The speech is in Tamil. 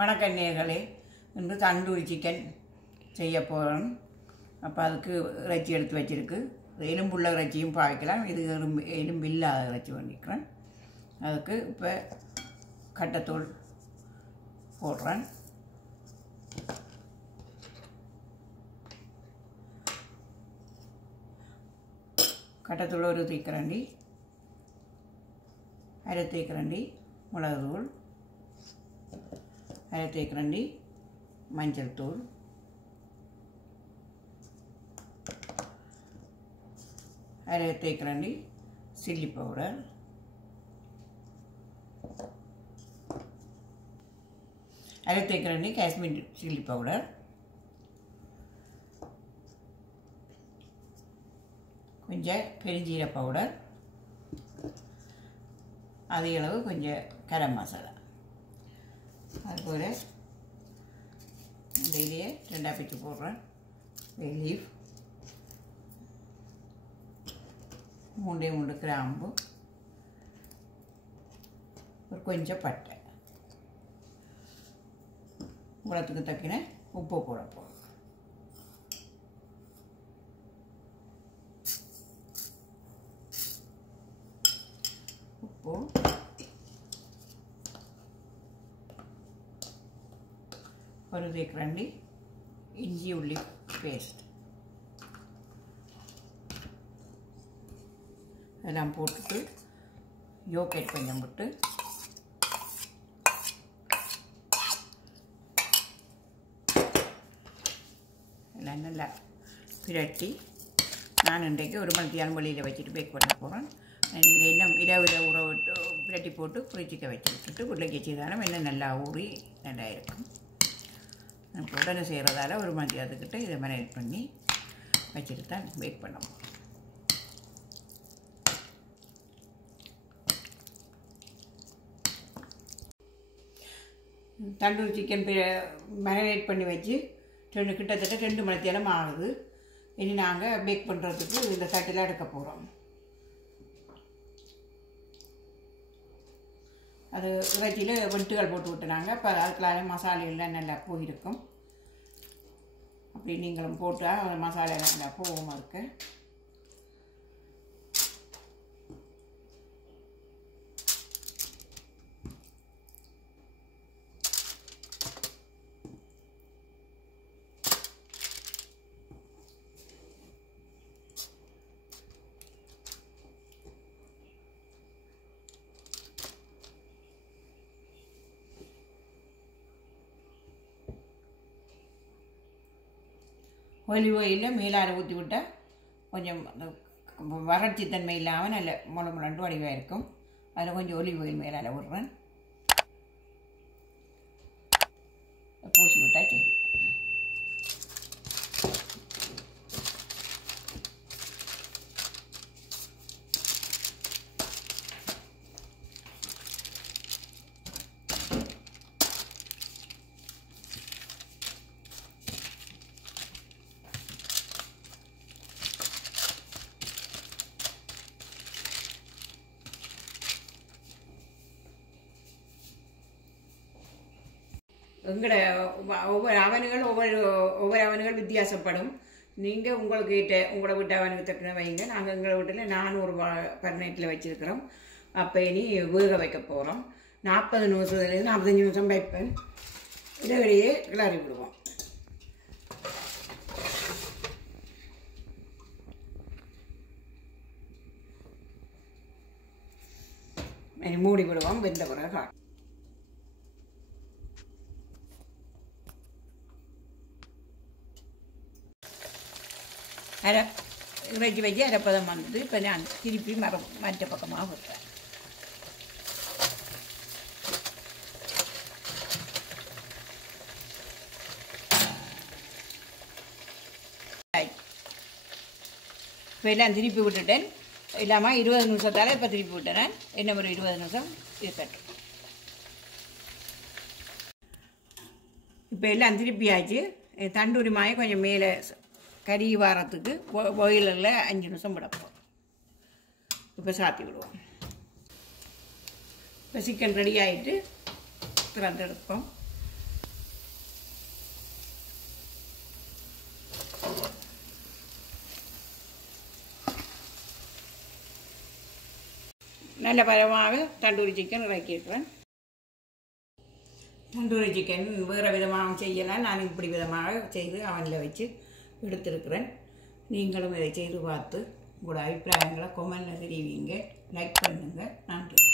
வணக்கம் நேயர்களே, இன்று தண்டூரி சிக்கன் செய்ய போகிறோம். அப்போ அதுக்கு இறைச்சி எடுத்து வச்சிருக்கு. எலும்புள்ள இறைச்சியும் பாவிக்கலாம். இது எலும்பு இல்லாத இறைச்சி பண்ணிக்கிறேன். அதுக்கு இப்போ கட்டத்தூள் போடுறேன். கட்டத்தூள் ஒரு தேக்கரண்டி, அரை தேக்கரண்டி மிளகுத்தூள், அரை தேக்கரண்டி மஞ்சள் தூள், அரை தேக்கரண்டி சில்லி பவுடர், அரை தேக்கரண்டி காஷ்மீரி சில்லி பவுடர், கொஞ்சம் பெருஞ்சீர பவுடர், அதே அளவு கொஞ்சம் கரம் மசாலா. அதுபோல் இந்த இதையே ரெண்டாக பிச்சு போடுறேன். லீஃப், 3 கிராம்பு, ஒரு கொஞ்சம் பட்டை, உரத்துக்கு தக்கின உப்பு போட போகிறோம். உப்பு, ஒரு தேக்கரண்டி இஞ்சி உள்ளி பேஸ்ட் இதெல்லாம் போட்டுட்டு யோகர்ட் கொஞ்சம் போட்டு எல்லாம் நல்லா பிரட்டி நான் இன்றைக்கு ஒரு மணித்தியாலம் வெளியில் வச்சுட்டு பேக் பண்ண போகிறேன். நீங்கள் இன்னும் இரவில் ஊற விட்டு பிரட்டி போட்டு ஃப்ரிட்ஜுக்க வச்சு விட்டுட்டு உள்ளே வச்சுதாலும் இன்னும் நல்லா ஊறி நல்லா இருக்கும். உடனே செய்கிறதால ஒரு மணித்தியாலத்துக்கிட்ட இதை மேரினேட் பண்ணி வச்சுட்டு தான் பேக் பண்ணணும். தண்டூரி சிக்கன் மேரினேட் பண்ணி வச்சு கிட்டத்தட்ட 2 மணித்தியாலம் ஆகுது. இனி நாங்கள் பேக் பண்ணுறதுக்கு இந்த தட்டில் எடுக்க போகிறோம். அது இறைச்சியில் வெட்டுகள் போட்டு விட்டுனாங்க. இப்போ அதுக்குள்ள மசாலையெல்லாம் நல்லா போயிருக்கும். அப்படி நீங்களும் போட்டால் அந்த மசாலா நல்லா போகாமல் இருக்கு. ஒலிவ் ஆயிலில் மேலால் ஊற்றி விட்டால் கொஞ்சம் வறட்சி தன்மை இல்லாமல் நல்ல முளமுளண்டு வடிவாக இருக்கும். அதில் கொஞ்சம் ஒலிவ் ஆயில் மேலால் விடுறேன். பூசி விட்டால் சரி. எங்களோட ஒவ்வொரு அவனுகள் வித்தியாசப்படும். நீங்கள் உங்களுக்கு உங்களோட வீட்டு அவனுக்கு தக்கன வைங்க. நாங்கள் எங்களை வீட்டில் 400 பர்னைட்டில் வச்சுருக்கிறோம். அப்போ இனி வேக வைக்க போகிறோம். 40 நிமிஷத்துலேருந்து 45 நிமிஷம் வைப்பேன். இடைவெளியே கிளறி விடுவோம். மூடி விடுவோம். வெந்த பிறகு இறைச்சி வச்சு அரைப்பதம் வந்தது. இப்போ நான் திருப்பி மற்ற பக்கமாக விடுறேன். இப்போ எல்லாம் திருப்பி விட்டுட்டேன். இல்லாமல் 20 நிமிஷத்தால் இப்போ திருப்பி விட்டுறேன். என்ன ஒரு 20 நிமிஷம் இருக்கட்டும். இப்போ எல்லாம் திருப்பியாச்சு. தண்டூரி மாயை கொஞ்சம் மேலே கறி வாரத்துக்கு பாயிலரில் 5 நிமிஷம் விடப்போம். இப்போ சாத்தி விடுவோம். இப்போ சிக்கன் ரெடி ஆகிட்டு திறந்து எடுப்போம். நல்ல பரமாக தண்டூரி சிக்கன் இறக்கிடுறேன். தண்டூரி சிக்கன் வேறு விதமாக செய்யலாம். நான் இப்படி விதமாக செய்து அவனில் வச்சு எடுத்திருக்கிறேன். நீங்களும் இதை செய்து பார்த்து உங்களோட அபிப்பிராயங்களை கொமெண்டில் தெரிவிங்க. லைக் பண்ணுங்கள். நன்றி.